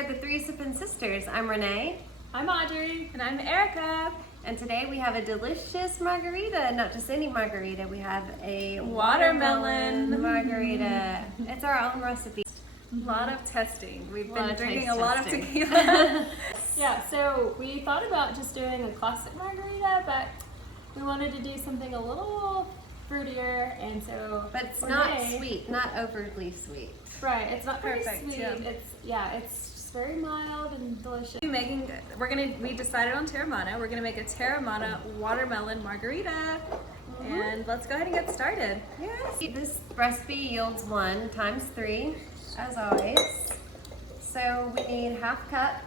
are the three Sippin sisters. I'm Renee. I'm Audrey. And I'm Erica. And today we have a delicious margarita. Not just any margarita, we have a Watermelon margarita. It's our own recipe. A lot of testing. We've been of drinking taste a lot testing. of tequila. Yeah, so we thought about just doing a classic margarita, but we wanted to do something a little fruitier, and so. But it's Renee- not sweet, not overly sweet. Right, it's not very Perfect, sweet. yeah. It's just very mild and delicious. We decided on Terramana. We're gonna make a Terramana watermelon margarita. And let's go ahead and get started. Yes. This recipe yields 1 times 3, as always. So we need half cup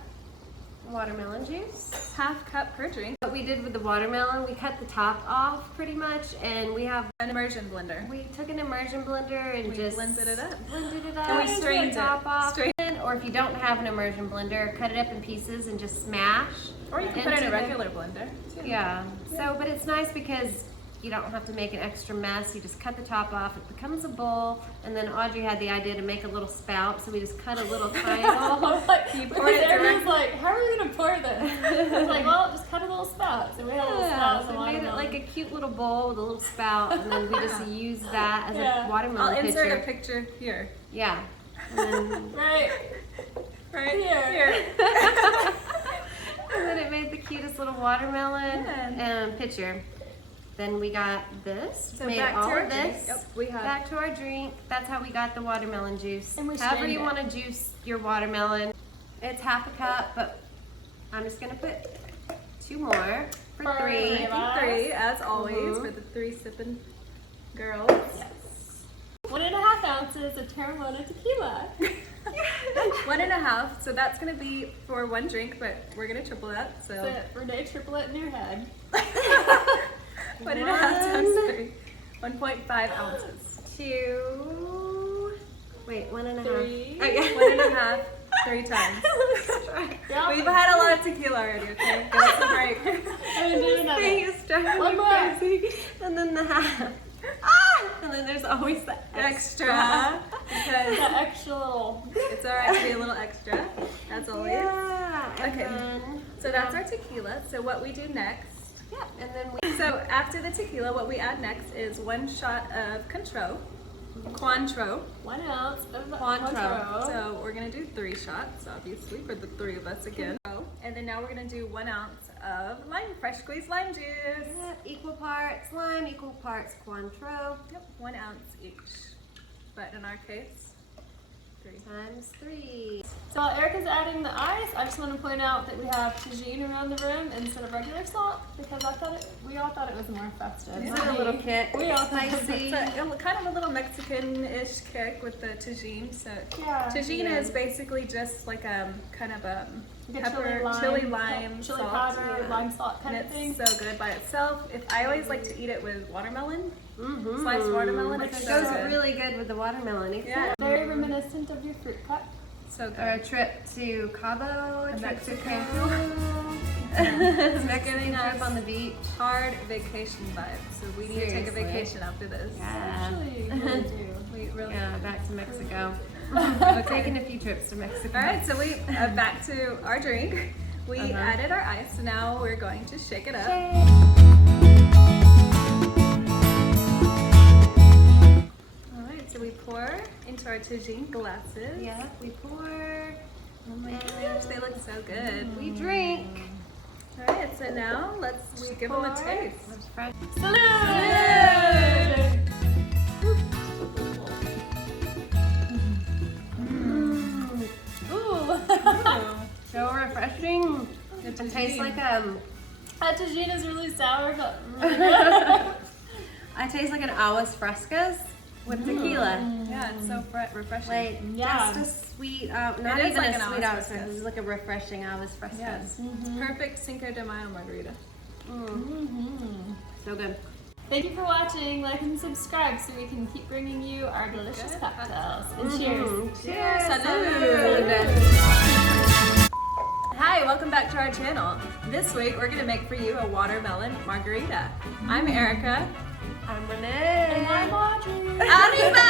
watermelon juice. Half cup per drink. What we did with the watermelon, we cut the top off pretty much, and we have An immersion blender. we took an immersion blender and We just blended it up. and we And strained the top off. Strained. Or if you don't have an immersion blender, cut it up in pieces and just smash. Or you can put it in into a the- regular blender. too. Yeah. So, but it's nice because you don't have to make an extra mess. You just cut the top off. It becomes a bowl. And then Audrey had the idea to make a little spout, so we just cut a little tiny hole. You Because pour it everyone's directly. like, how are we gonna pour this? I was like, well, just cut a little spout. So we had a little spout. So we made it like a cute little bowl with a little spout, and then we just use that as Yeah. a watermelon I'll insert pitcher. a picture here. Yeah. And then, Right. Right Here. and then it made the cutest little watermelon Yeah. pitcher. Then we got this. So made back to all our of drink. this. Yep, we have. Back to our drink. That's how we got the watermelon juice. And we However strained you it. want to juice your watermelon. It's half a cup, but I'm just gonna put 2 more for For 3. three of us. 3, as always, Mhm. for the 3 sipping girls. Yes. 1.5 ounces of Terramana tequila. 1.5, so that's gonna be for 1 drink, but we're gonna triple that. So So Renee, triple it in your head. 1.5 times 3, 1.5 ounces. 2. Wait, 1.5. 3. Oh, yeah. 1.5, 3 times. Yeah. We've had a lot of tequila already. Okay, give us a break. And do another. Thing is driving One me more. crazy. And then the half. Ah! And then there's always the Extra, because The extra little. it's alright to be a little extra, as always. Yeah. And Okay. then, So that's our tequila. So what we do next. yeah. And then we. So after the tequila, what we add next is 1 shot of Cointreau. 1 ounce of Cointreau. So we're gonna do 3 shots, obviously, for the 3 of us again. And then now we're gonna do 1 ounce of fresh squeezed lime juice. Yeah, equal parts lime, equal parts Cointreau. Yep, 1 ounce each. But in our case, 3. Times 3. So while Erica's adding the ice, I just want to point out that we have Tajin around the room instead of regular salt because we all thought it was more festive. It's a little kick. We all thought Spicy. It's kind of a little Mexican-ish kick with the Tajin. So Yeah. Tajin is basically just like kind of a Like a pepper, chili lime chili salt. powder, yeah. lime salt kind And of thing. it's so good by itself. I always like to eat it with watermelon, Mm-hmm. sliced watermelon. Which It's goes so good. really good with the watermelon. Isn't Yeah. it? Very reminiscent of your fruit cut. So Or a good. trip to Cabo, a trip to Mexico. Cancun. Mexican trip on the beach. Hard vacation vibes. So we need to take a Seriously. vacation after this. Yeah. Actually, you really do. We really. Yeah, back to Mexico. We're taking a few trips to Mexico. All right, so we back to our drink. We added our ice, so now we're going to shake it up. All right, so we pour into our Tajin glasses. Yeah, we pour. Oh my gosh, they look so good. We drink. All right, so now let's give them a taste. It's fresh. Salud! Ooh. So refreshing. It It tastes like That Tajin is really sour, but really good. I taste like an aguas frescas with tequila. Yeah, it's so refreshing. Like Yeah. just a sweet, not is even like a an sweet aguas aguas frescas. frescas. This is like a refreshing aguas frescas. Yes. It's perfect Cinco de Mayo margarita. So good. Thank you for watching. Like and subscribe so we can keep bringing you our delicious Good. cocktails. And cheers. Cheers. Salud. Hi, welcome back to our channel. This week we're gonna make for you a watermelon margarita. I'm Erica. I'm Renee. And I'm Audrey. Arriba!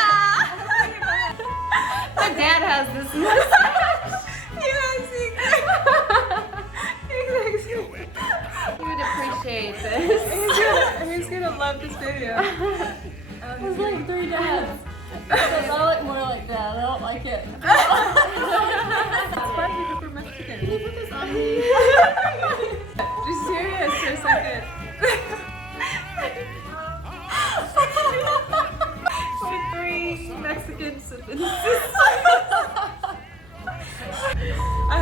My dad has this mustache. Yes.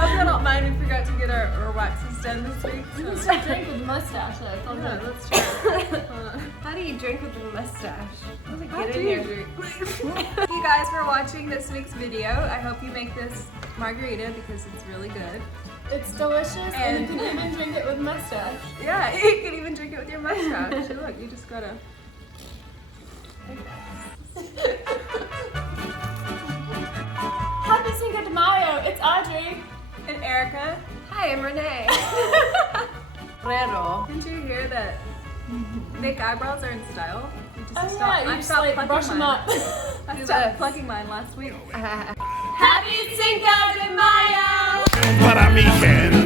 hope you don't mind. We forgot to get our waxes done this week. You can So. still drink with mustache. I thought Yeah, that. let's try it. Hold on. How do you drink with a mustache? How does it How get do in you here? drink? Thank you guys for watching this week's video. I hope you make this margarita because it's really good. It's delicious, and you And- can even drink it with mustache. Yeah, you can even drink it with your mustache. Look, you just gotta. Happy Cinco de Mayo. It's Audrey. And Erica, Hi, I'm Renee. Rero. didn't you hear that fake eyebrows are in style? You just Oh stop- yeah, you I just stopped like plucking brush them mine. up. I Do stopped this. plucking mine last week. Happy Cinco de Mayo. Para mi gente.